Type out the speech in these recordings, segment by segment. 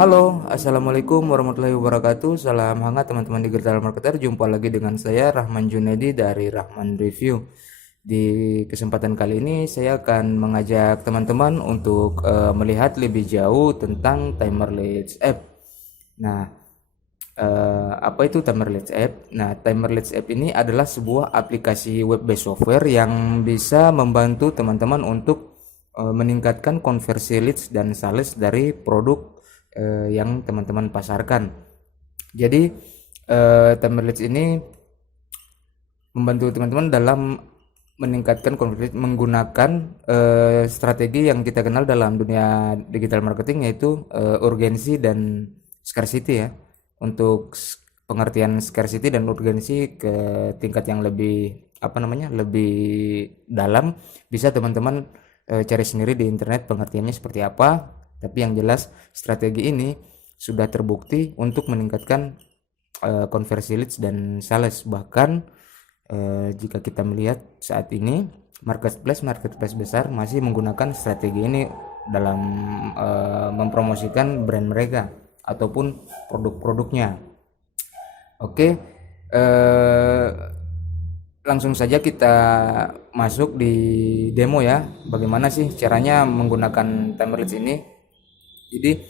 Halo, assalamualaikum warahmatullahi wabarakatuh. Salam hangat teman-teman digital marketer. Jumpa lagi dengan saya Rahman Junedi dari Rahman Review. Di kesempatan kali ini saya akan mengajak teman-teman untuk melihat lebih jauh tentang Timer Leads App. Nah, apa itu Timer Leads App? Nah, Timer Leads App ini adalah sebuah aplikasi web-based software yang bisa membantu teman-teman untuk meningkatkan konversi leads dan sales dari produk yang teman-teman pasarkan. Jadi Timer Leads ini membantu teman-teman dalam meningkatkan konversi menggunakan strategi yang kita kenal dalam dunia digital marketing, yaitu urgensi dan scarcity ya. Untuk pengertian scarcity dan urgensi ke tingkat yang lebih lebih dalam, bisa teman-teman cari sendiri di internet pengertiannya seperti apa. Tapi yang jelas strategi ini sudah terbukti untuk meningkatkan konversi leads dan sales. Bahkan jika kita melihat saat ini marketplace besar masih menggunakan strategi ini dalam mempromosikan brand mereka ataupun produk-produknya. Oke, langsung saja kita masuk di demo ya. Bagaimana sih caranya menggunakan Timer Leads ini? Jadi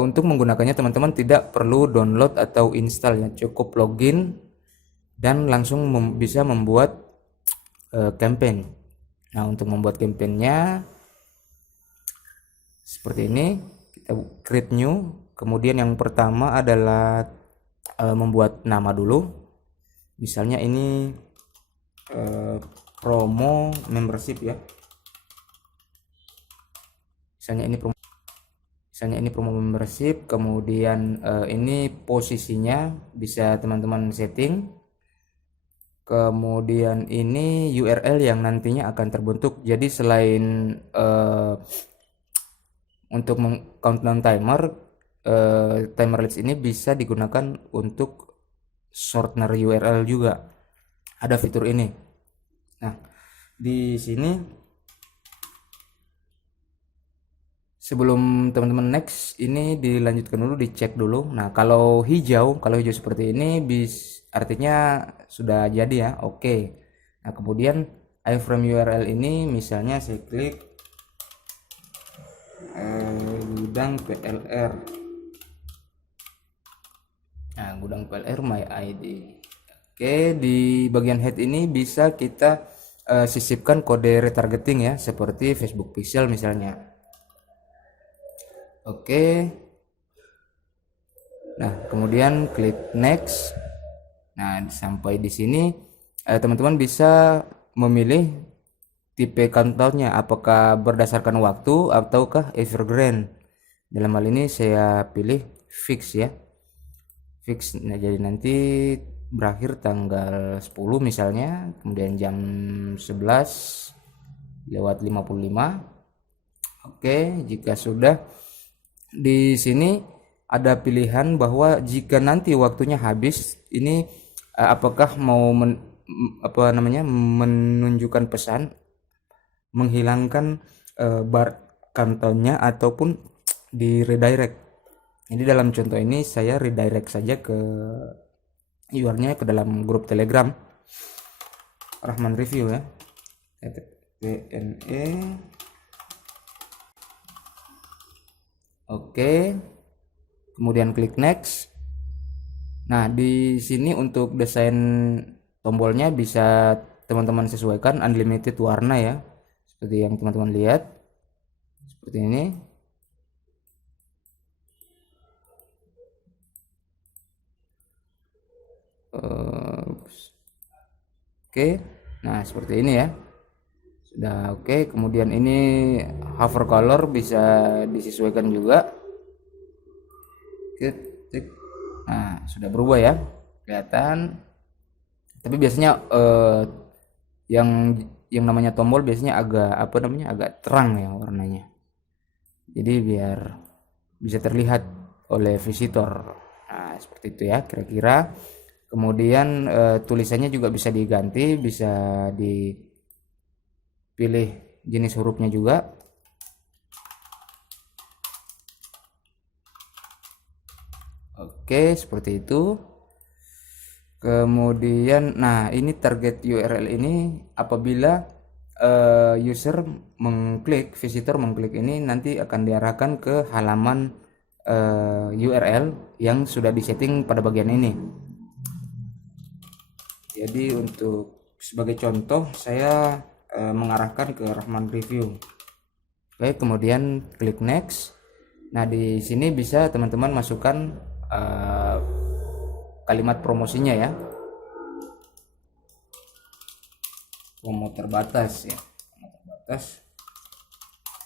untuk menggunakannya teman-teman tidak perlu download atau install ya, cukup login dan langsung bisa membuat campaign. Nah, untuk membuat campaignnya seperti ini, kita create new. Kemudian yang pertama adalah membuat nama dulu. Misalnya ini promo membership ya. Misalnya ini promo membership. Kemudian ini posisinya bisa teman-teman setting. Kemudian ini URL yang nantinya akan terbentuk. Jadi selain untuk countdown timer, Timer Leads ini bisa digunakan untuk shortener URL juga. Ada fitur ini. Nah, di sini sebelum teman-teman next, ini dilanjutkan dulu, dicek dulu. Nah, kalau hijau seperti ini artinya sudah jadi ya. Oke. Nah, kemudian iframe URL ini misalnya saya klik gudang PLR. Nah, gudang PLR my ID. Oke, di bagian head ini bisa kita sisipkan kode retargeting ya, seperti Facebook Pixel misalnya. Oke. Nah, kemudian klik next. Nah, sampai di sini teman-teman bisa memilih tipe countdownnya, apakah berdasarkan waktu ataukah evergreen. Dalam hal ini saya pilih fix ya. Fix. Nah, jadi nanti berakhir tanggal 10 misalnya, kemudian jam 11:55. Oke, jika sudah, di sini ada pilihan bahwa jika nanti waktunya habis, ini apakah mau menunjukkan pesan menghilangkan bar countdownnya ataupun di redirect. Jadi dalam contoh ini saya redirect saja ke URL-nya ke dalam grup Telegram Rahman Review ya. PNE. Oke. Kemudian klik next. Nah, di sini untuk desain tombolnya bisa teman-teman sesuaikan unlimited warna ya. Seperti yang teman-teman lihat. Seperti ini. Oke. Nah, seperti ini ya. Sudah oke. Kemudian ini hover color bisa disesuaikan juga. Nah, sudah berubah ya, kelihatan. Tapi biasanya yang namanya tombol biasanya agak terang ya warnanya. Jadi biar bisa terlihat oleh visitor. Nah, seperti itu ya kira-kira. Kemudian tulisannya juga bisa diganti, bisa dipilih jenis hurufnya juga. Oke, seperti itu. Kemudian, nah ini target URL ini apabila user mengklik, visitor mengklik ini nanti akan diarahkan ke halaman URL yang sudah disetting pada bagian ini. Jadi untuk sebagai contoh saya mengarahkan ke Rahman Review. Oke, kemudian klik next. Nah di sini bisa teman-teman masukkan kalimat promosinya ya, promo terbatas ya, promo terbatas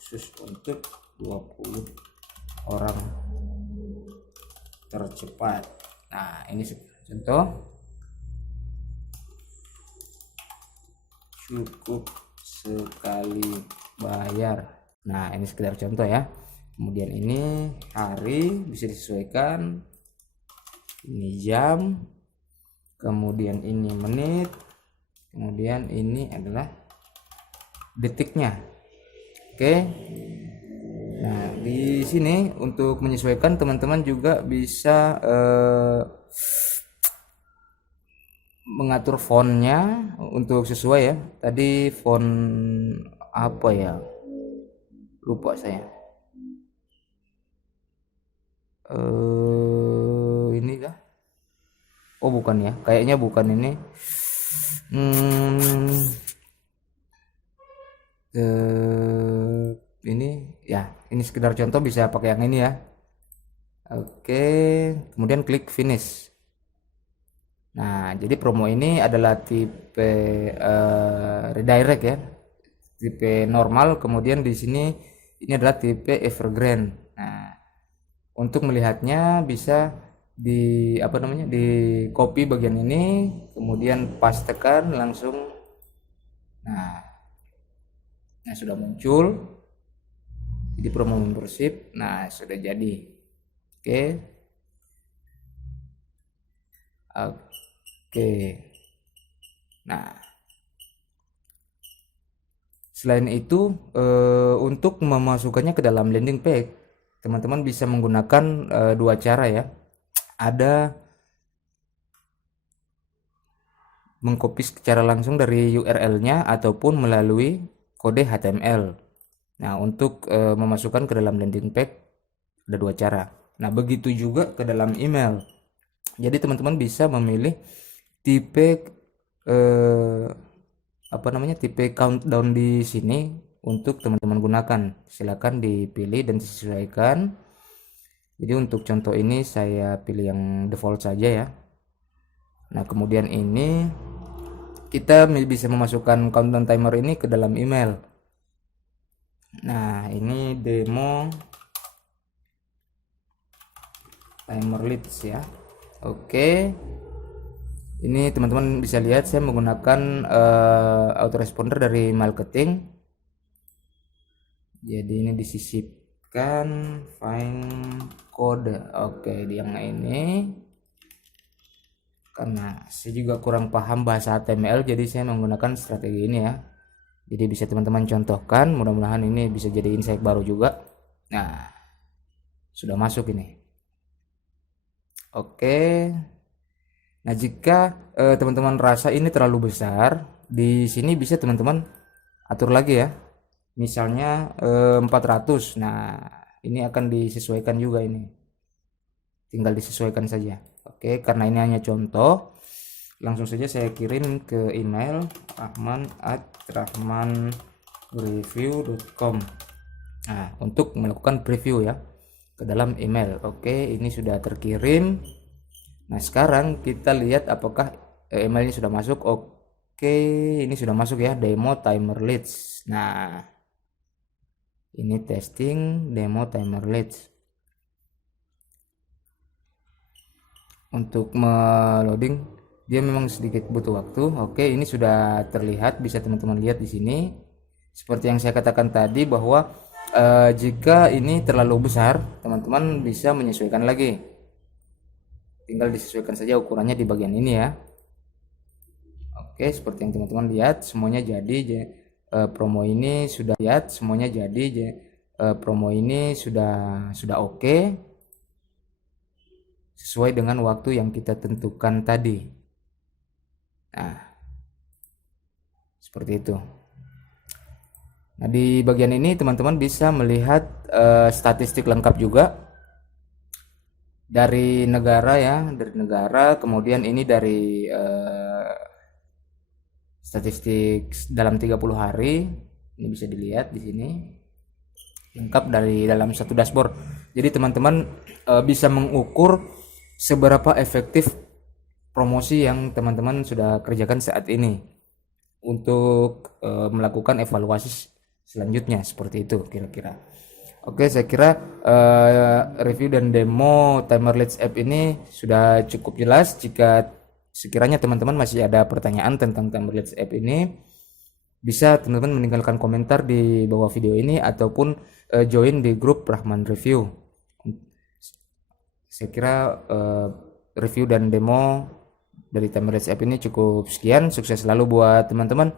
khusus untuk 20 orang tercepat. Nah ini contoh, cukup sekali bayar. Nah ini sekedar contoh ya. Kemudian ini hari bisa disesuaikan, ini jam, kemudian ini menit, kemudian ini adalah detiknya. Oke. Nah di sini untuk menyesuaikan teman-teman juga bisa mengatur fontnya untuk sesuai ya. Tadi font apa ya, lupa saya. Ini kah? Oh bukan ya, kayaknya bukan ini. Ini ya, ini sekedar contoh, bisa pakai yang ini ya. Oke, kemudian klik finish. Nah jadi promo ini adalah tipe redirect ya, tipe normal. Kemudian di sini ini adalah tipe evergreen. Nah untuk melihatnya bisa di di copy bagian ini, kemudian pastekan langsung. Nah sudah muncul jadi promo membership. Nah sudah jadi. Oke. Nah selain itu untuk memasukkannya ke dalam landing page, teman-teman bisa menggunakan dua cara ya. Ada mengcopy secara langsung dari URL-nya ataupun melalui kode HTML. Nah untuk memasukkan ke dalam landing page ada dua cara. Nah begitu juga ke dalam email. Jadi teman-teman bisa memilih tipe tipe countdown di sini untuk teman-teman gunakan. Silakan dipilih dan disesuaikan. Jadi untuk contoh ini saya pilih yang default saja ya. Nah kemudian ini kita bisa memasukkan countdown timer ini ke dalam email. Nah ini demo timer leads ya. Oke, ini teman-teman bisa lihat saya menggunakan autoresponder dari marketing. Jadi ini disisipkan find code. Oke, di yang ini karena saya juga kurang paham bahasa HTML, jadi saya menggunakan strategi ini ya. Jadi bisa teman-teman contohkan, mudah-mudahan ini bisa jadi insight baru juga. Nah sudah masuk ini. Oke. Nah jika teman-teman rasa ini terlalu besar, di sini bisa teman-teman atur lagi ya, misalnya 400. Nah ini akan disesuaikan juga, ini tinggal disesuaikan saja. Oke, karena ini hanya contoh, langsung saja saya kirim ke email rahman@rahmanreview.com. Nah untuk melakukan preview ya ke dalam email. Oke, ini sudah terkirim. Nah sekarang kita lihat apakah email ini sudah masuk. Oke, ini sudah masuk ya, demo timer leads. Nah ini testing demo timer leads. Untuk meloading dia memang sedikit butuh waktu. Oke, ini sudah terlihat, bisa teman-teman lihat di sini. Seperti yang saya katakan tadi bahwa jika ini terlalu besar, teman-teman bisa menyesuaikan lagi. Tinggal disesuaikan saja ukurannya di bagian ini ya. Oke, seperti yang teman-teman lihat semuanya jadi. Promo ini sudah lihat semuanya jadi. Promo ini sudah oke. sesuai dengan waktu yang kita tentukan tadi. Nah, seperti itu. Nah, di bagian ini teman-teman bisa melihat statistik lengkap juga dari negara ya, dari negara. Kemudian ini dari statistik dalam 30 hari. Ini bisa dilihat di sini lengkap dari dalam satu dashboard. Jadi teman-teman bisa mengukur seberapa efektif promosi yang teman-teman sudah kerjakan saat ini untuk melakukan evaluasi selanjutnya, seperti itu kira-kira. Oke, saya kira review dan demo Timer Leads App ini sudah cukup jelas. Jika sekiranya teman-teman masih ada pertanyaan tentang Timer Leads App ini, bisa teman-teman meninggalkan komentar di bawah video ini ataupun join di grup Rahman Review. Saya kira review dan demo dari Timer Leads App ini cukup sekian. Sukses selalu buat teman-teman.